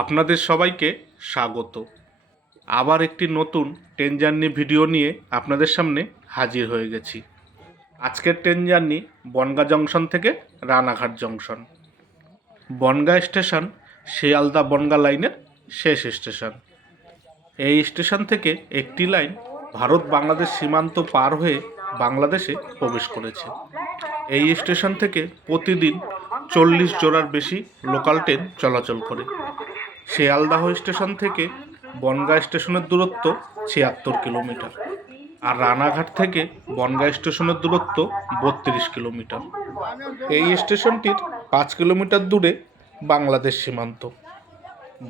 আপনাদের সবাইকে স্বাগত। আবার একটি নতুন ট্রেন জার্নি ভিডিও নিয়ে আপনাদের সামনে হাজির হয়ে গেছি। আজকের ট্রেন জার্নি বনগা জংশন থেকে রানাঘাট জংশন। বনগা স্টেশন শিয়ালদা বনগা লাইনের শেষ স্টেশন। এই স্টেশন থেকে একটি লাইন ভারত বাংলাদেশ সীমান্ত পার হয়ে বাংলাদেশে প্রবেশ করেছে। এই স্টেশন থেকে প্রতিদিন চল্লিশ জোড়ার বেশি লোকাল ট্রেন চলাচল করে। শিয়ালদাহ স্টেশন থেকে বনগাঁ স্টেশনের দূরত্ব ছিয়াত্তর কিলোমিটার আর রানাঘাট থেকে বনগাঁ স্টেশনের দূরত্ব বত্রিশ কিলোমিটার। এই স্টেশনটির পাঁচ কিলোমিটার দূরে বাংলাদেশ সীমান্ত।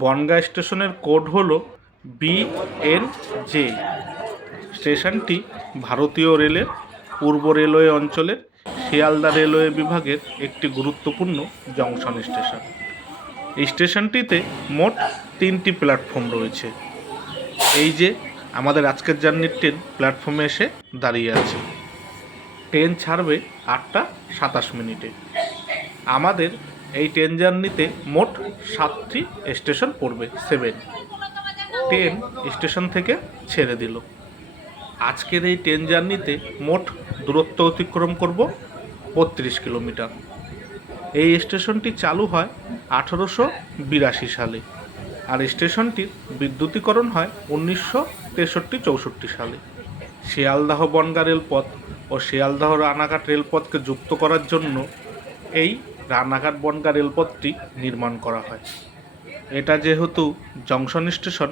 বনগাঁ স্টেশনের কোড হল বিএনজে স্টেশনটি ভারতীয় রেলের পূর্ব রেলওয়ে অঞ্চলের শিয়ালদা রেলওয়ে বিভাগের একটি গুরুত্বপূর্ণ জংশন স্টেশন। এই স্টেশনটিতে মোট তিনটি প্ল্যাটফর্ম রয়েছে। এই যে আমাদের আজকের জার্নির ট্রেন প্ল্যাটফর্মে এসে দাঁড়িয়ে আছে। ট্রেন ছাড়বে আটটা সাতাশ মিনিটে। আমাদের এই ট্রেন জার্নিতে মোট সাতটি স্টেশন পড়বে, সেভেন। ট্রেন স্টেশন থেকে ছেড়ে দিল। আজকের এই ট্রেন জার্নিতে মোট দূরত্ব অতিক্রম করব বত্রিশ কিলোমিটার। এই স্টেশনটি চালু হয় আঠারোশো বিরাশি সালে আর স্টেশনটির বিদ্যুতীকরণ হয় উনিশশো তেষট্টি চৌষট্টি সালে। শিয়ালদাহ বনগা রেলপথ ও শিয়ালদাহ রানাঘাট রেলপথকে যুক্ত করার জন্য এই রানাঘাট বনগা রেলপথটি নির্মাণ করা হয়। এটা যেহেতু জংশন স্টেশন,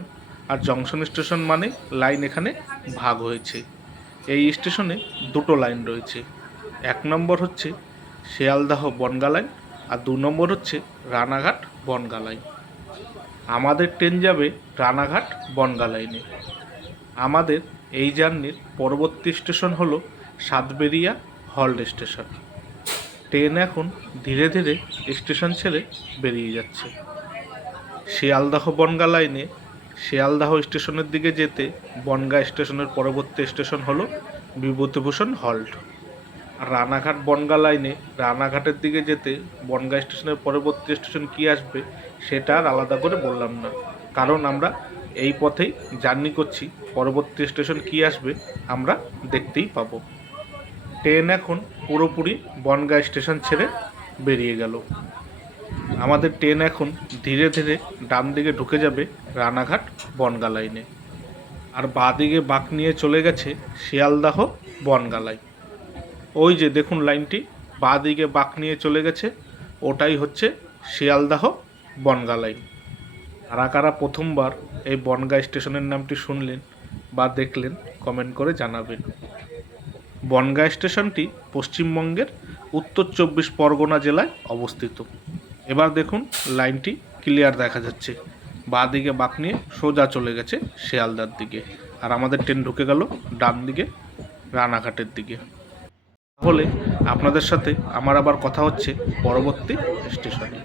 আর জংশন স্টেশন মানে লাইন এখানে ভাগ হয়েছে। এই স্টেশনে দুটো লাইন রয়েছে। এক নম্বর হচ্ছে শিয়ালদাহ বনগা লাইন আর দু নম্বর হচ্ছে রানাঘাট বনগা লাইন আমাদের ট্রেন যাবে রানাঘাট বনগা লাইনে আমাদের এই জার্নির পরবর্তী স্টেশন হলো সাতবেরিয়া হল্ট স্টেশন। ট্রেন এখন ধীরে ধীরে স্টেশন ছেড়ে বেরিয়ে যাচ্ছে। শিয়ালদাহ বনগা লাইনে শিয়ালদাহ স্টেশনের দিকে যেতে বনগা স্টেশনের পরবর্তী স্টেশন হলো বিভূতিভূষণ হল্ট। রানাঘাট বনগা লাইনে রানাঘাটের দিকে যেতে বনগা স্টেশনের পরবর্তী স্টেশন কি আসবে সেটা আর আলাদা করে বললাম না। কারণ আমরা এই পথেই জার্নি করছি, পরবর্তী স্টেশন কি আসবে আমরা দেখতেই পাবো। ট্রেন এখন পুরোপুরি বনগা স্টেশন ছেড়ে বেরিয়ে গেল। আমাদের ট্রেন এখন ধীরে ধীরে ডান দিকে ঢুকে যাবে রানাঘাট বনগা লাইনে। আর বাঁ দিকে বাঁক নিয়ে চলে গেছে শিয়ালদাহ বনগা লাইন। ওই যে দেখুন লাইনটি বাঁ দিকে বাঁক নিয়ে চলে গেছে, ওটাই হচ্ছে শিয়ালদাহ বনগা লাইন। কারা কারা প্রথমবার এই বনগা স্টেশনের নামটি শুনলেন বা দেখলেন, কমেন্ট করে জানাবেন। বনগা স্টেশনটি পশ্চিমবঙ্গের উত্তর চব্বিশ পরগনা জেলায় অবস্থিত। এবার দেখুন লাইনটি ক্লিয়ার দেখা যাচ্ছে। বাঁ দিকে বাঁক নিয়ে সোজা চলে গেছে শিয়ালদার দিকে। আর আমাদের ট্রেন ঢুকে গেল ডান দিকে রানাঘাটের দিকে। তাহলে আপনাদের সাথে আমার আবার কথা হচ্ছে পরবর্তী স্টেশনে।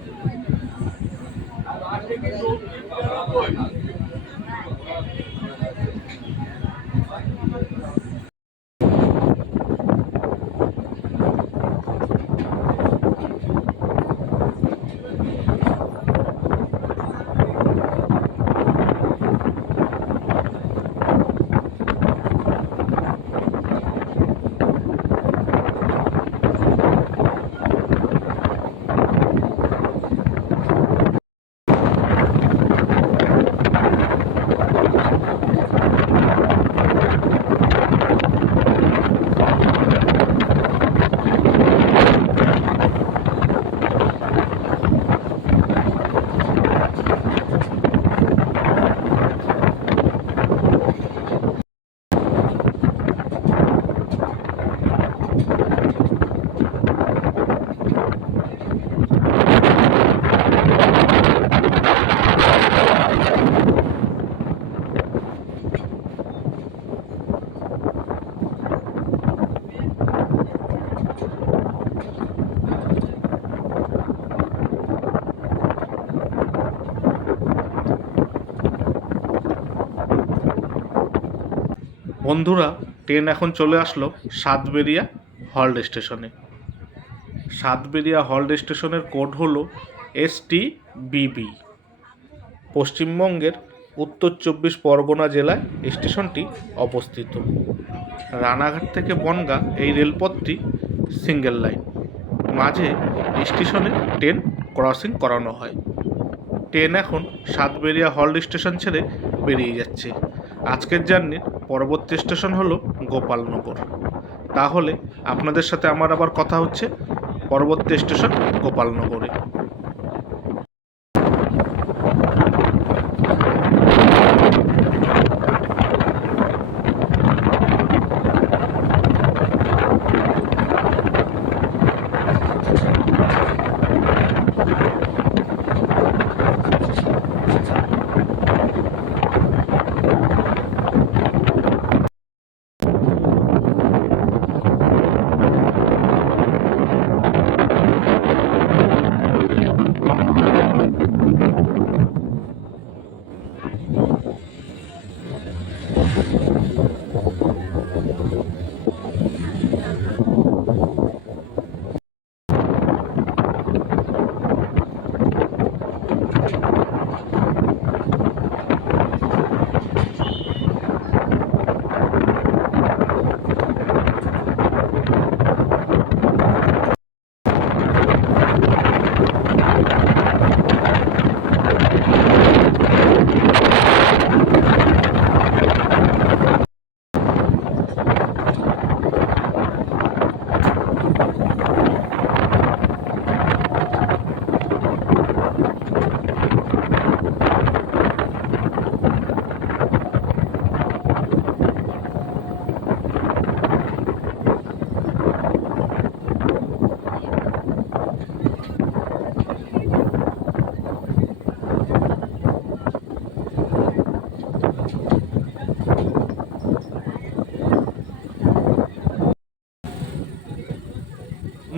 বন্ধুরা ট্রেন এখন চলে আসলো সাতবেরিয়া হল্ট স্টেশনে। সাতবেরিয়া হল্ট স্টেশনের কোড হল এস টি বিবি পশ্চিমবঙ্গের উত্তর চব্বিশ পরগনা জেলায় স্টেশনটি অবস্থিত। রানাঘাট থেকে বনগা এই রেলপথটি সিঙ্গেল লাইন। মাঝে স্টেশনে ট্রেন ক্রসিং করানো হয়। ট্রেন এখন সাতবেরিয়া হল্ট স্টেশন ছেড়ে বেরিয়ে যাচ্ছে। আজকের জার্নির পরবর্তী স্টেশন হলো গোপালনগর। তাহলে আপনাদের সাথে আমার আবার কথা হচ্ছে পরবর্তী স্টেশন গোপালনগরে।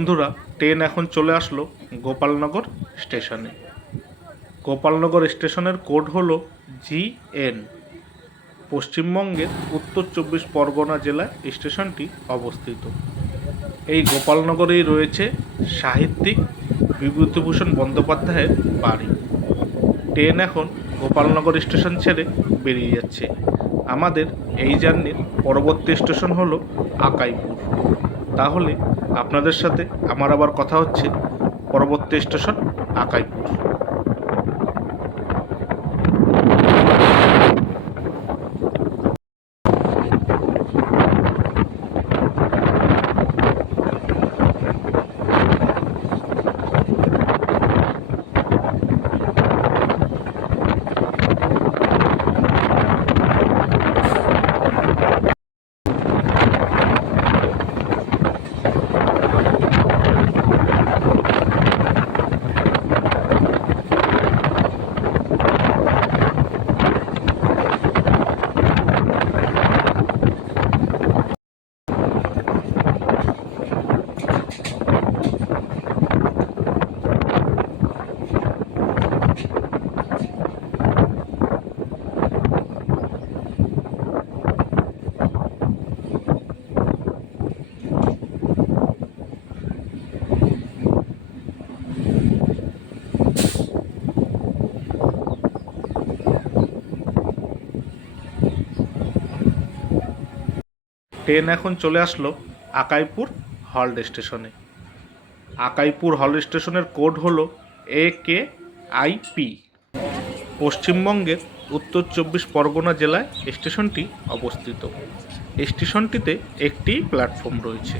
বন্ধুরা, ট্রেন এখন চলে আসলো গোপালনগর স্টেশনে। গোপালনগর স্টেশনের কোড হলো জি এন পশ্চিমবঙ্গের উত্তর চব্বিশ পরগনা জেলায় স্টেশনটি অবস্থিত। এই গোপালনগরেই রয়েছে সাহিত্যিক বিভূতিভূষণ বন্দ্যোপাধ্যায়ের বাড়ি। ট্রেন এখন গোপালনগর স্টেশন ছেড়ে বেরিয়ে যাচ্ছে। আমাদের এই জার্নির পরবর্তী স্টেশন হলো আকাইপুর। তাহলে আপনাদের সাথে আমার আবার কথা হচ্ছে পরবর্তী স্টেশন আকাইপুর। ট্রেন এখন চলে আসলো আকাইপুর হল্ট স্টেশনে। আকাইপুর হল্ট স্টেশনের কোড হলো এ কে আইপি পশ্চিমবঙ্গের উত্তর চব্বিশ পরগনা জেলায় স্টেশনটি অবস্থিত। স্টেশনটিতে একটি প্ল্যাটফর্ম রয়েছে।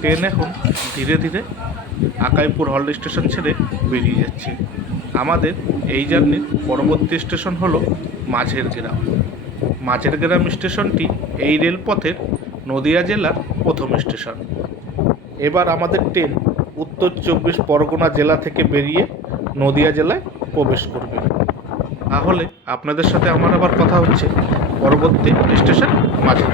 ট্রেন এখন ধীরে ধীরে আকাইপুর হল স্টেশন ছেড়ে বেরিয়ে যাচ্ছে। আমাদের এই জার্নির পরবর্তী স্টেশন হলো মাঝের গ্রাম। মাঝের গ্রাম স্টেশনটি এই রেলপথের নদিয়া জেলার প্রথম স্টেশন। এবার আমাদের ট্রেন উত্তর চব্বিশ পরগনা জেলা থেকে বেরিয়ে নদিয়া জেলায় প্রবেশ করবে। তাহলে আপনাদের সাথে আমার আবার কথা হচ্ছে পরবর্তী স্টেশন মাঝের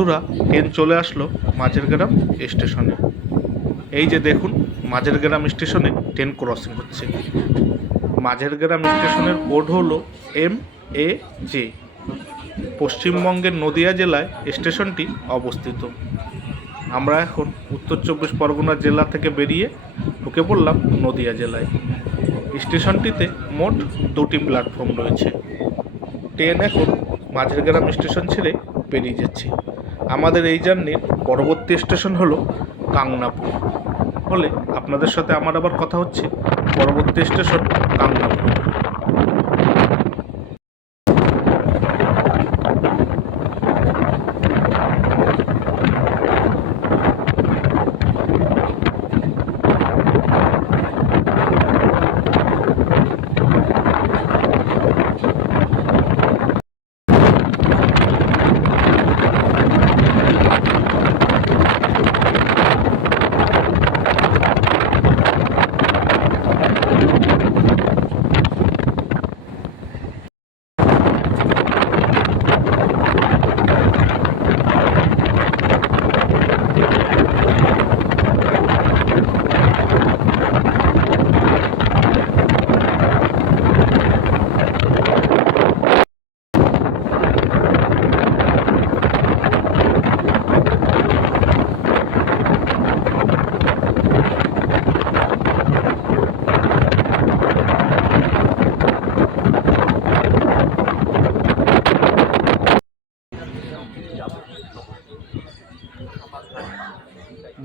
বন্ধুরা ট্রেন চলে আসলো মাঝের গ্রাম স্টেশনে। এই যে দেখুন মাঝের গ্রাম স্টেশনে ট্রেন ক্রসিং হচ্ছে। মাঝের গ্রাম স্টেশনের কোড হলো এম এ জে। পশ্চিমবঙ্গের নদিয়া জেলায় স্টেশনটি অবস্থিত। আমরা এখন উত্তর চব্বিশ পরগনা জেলা থেকে বেরিয়ে ঢুকে পড়লাম নদিয়া জেলায়। স্টেশনটিতে মোট দুটি প্ল্যাটফর্ম রয়েছে। ট্রেন এখন মাঝের গ্রাম স্টেশন ছেড়ে বেরিয়ে যাচ্ছে। আমাদের এই জার্নির পরবর্তী স্টেশন হলো কাংনাপুর হলে আপনাদের সাথে আমার আবার কথা হচ্ছে, পরবর্তী স্টেশন কাংনাপুর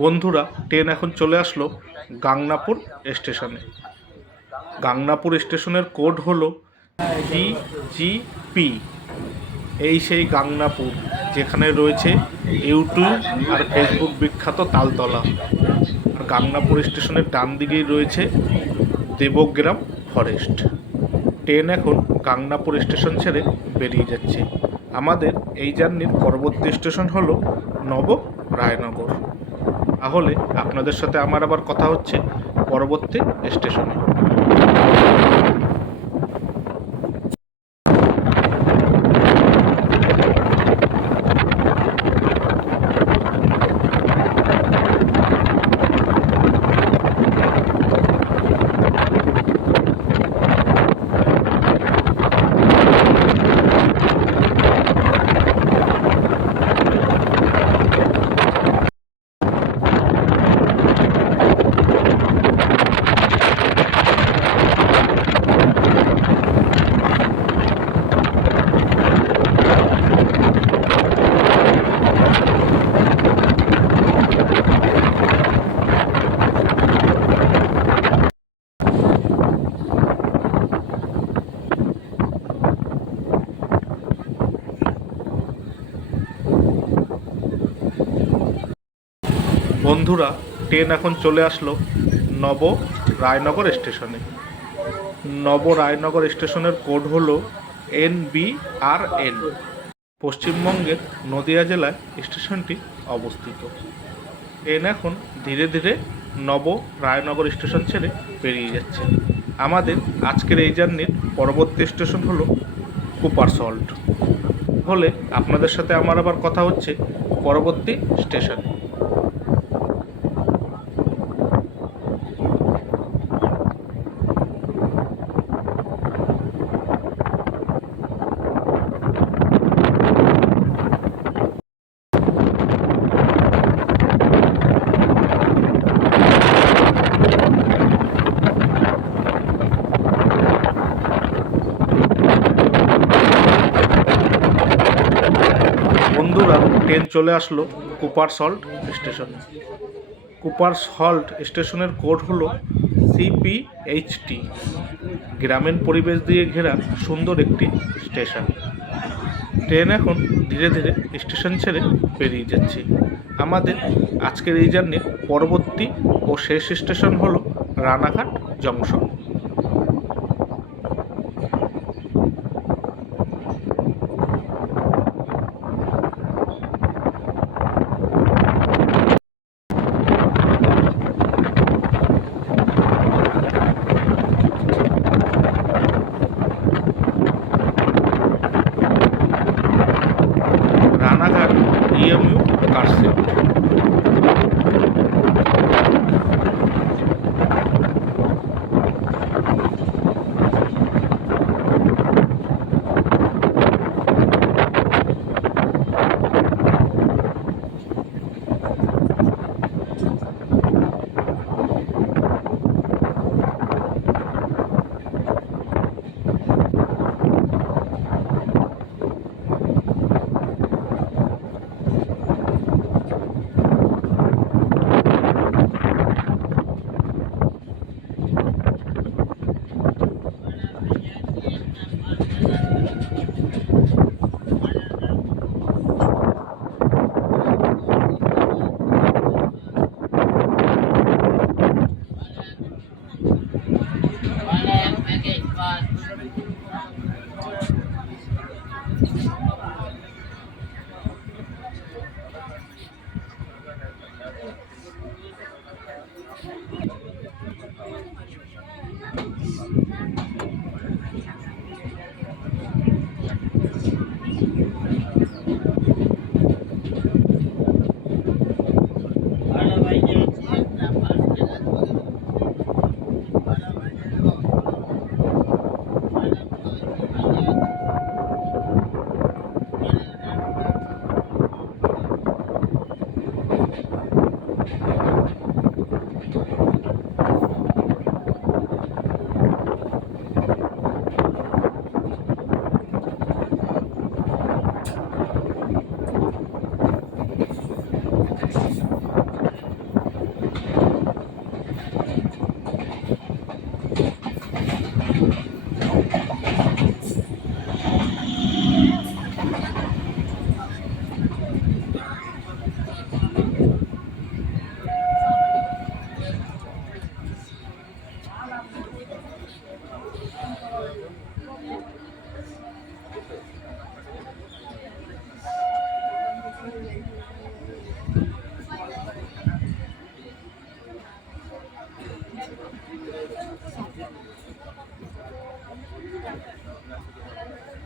বন্ধুরা, ট্রেন এখন চলে আসলো গাংনাপুর স্টেশনে। গাংনাপুর স্টেশনের কোড হলো জি জি পি এই সেই গাংনাপুর, যেখানে রয়েছে ইউটিউব আর ফেসবুক বিখ্যাত তালতলা। আর গাংনাপুর স্টেশনের ডান দিকেই রয়েছে দেবগ্রাম ফরেস্ট। ট্রেন এখন গাংনাপুর স্টেশন ছেড়ে বেরিয়ে যাচ্ছে। আমাদের এই জার্নির পরবর্তী স্টেশন হলো নব রায়নগর তাহলে আপনাদের সাথে আমার আবার কথা হচ্ছে পরবর্তী স্টেশনে। বন্ধুরা, ট্রেন এখন চলে আসলো নব রায়নগর স্টেশনে। নব রায়নগর স্টেশনের কোড হলো এন বি আর এন। পশ্চিমবঙ্গের নদিয়া জেলায় স্টেশনটি অবস্থিত। ট্রেন এখন ধীরে ধীরে নব রায়নগর স্টেশন ছেড়ে বেরিয়ে যাচ্ছে। আমাদের আজকের এই জার্নির পরবর্তী স্টেশন হলো কুপার সল্ট। হলে আপনাদের সাথে আমার আবার কথা হচ্ছে পরবর্তী স্টেশনে বন্ধুরা ট্রেন চলে আসলো কুপার সল্ট স্টেশনে। কুপার সল্ট স্টেশনের কোড হলো সিপিএইচটি গ্রামীণ পরিবেশ দিয়ে ঘেরা সুন্দর একটি স্টেশন। ট্রেন এখন ধীরে ধীরে স্টেশন ছেড়ে বেরিয়ে যাচ্ছে। আমাদের আজকের এই জার্নির পরবর্তী ও শেষ স্টেশন হলো রানাঘাট জংশন।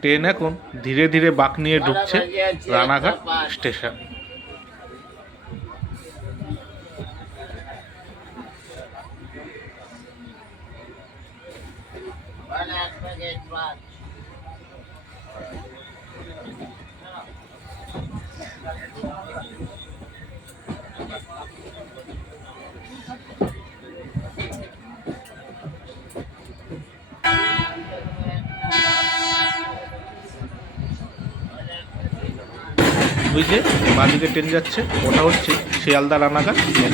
ট্রেন এখন ধীরে ধীরে বাঁক নিয়ে ঢুকছে রানাঘাট স্টেশন। যে বাঁদিকে ট্রেন যাচ্ছে ওটা হচ্ছে শিয়ালদা রানাঘাট মেন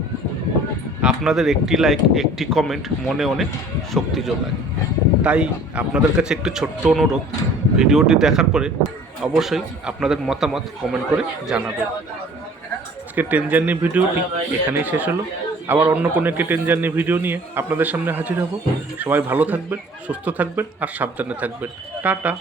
আপনাদের একটি লাইক একটি কমেন্ট মনে অনেক শক্তি যোগায় তাই আপনাদের কাছে একটি ছোট্ট অনুরোধ, ভিডিওটি দেখার পরে অবশ্যই আপনাদের মতামত কমেন্ট করে জানাবেন। আজকে ট্রেন জার্নি ভিডিওটি এখানেই শেষ হলো। আবার অন্য কোনো একটি ট্রেন জার্নি ভিডিও নিয়ে আপনাদের সামনে হাজির হব। সবাই ভালো থাকবেন, সুস্থ থাকবেন আর সাবধানে থাকবেন। টাটা!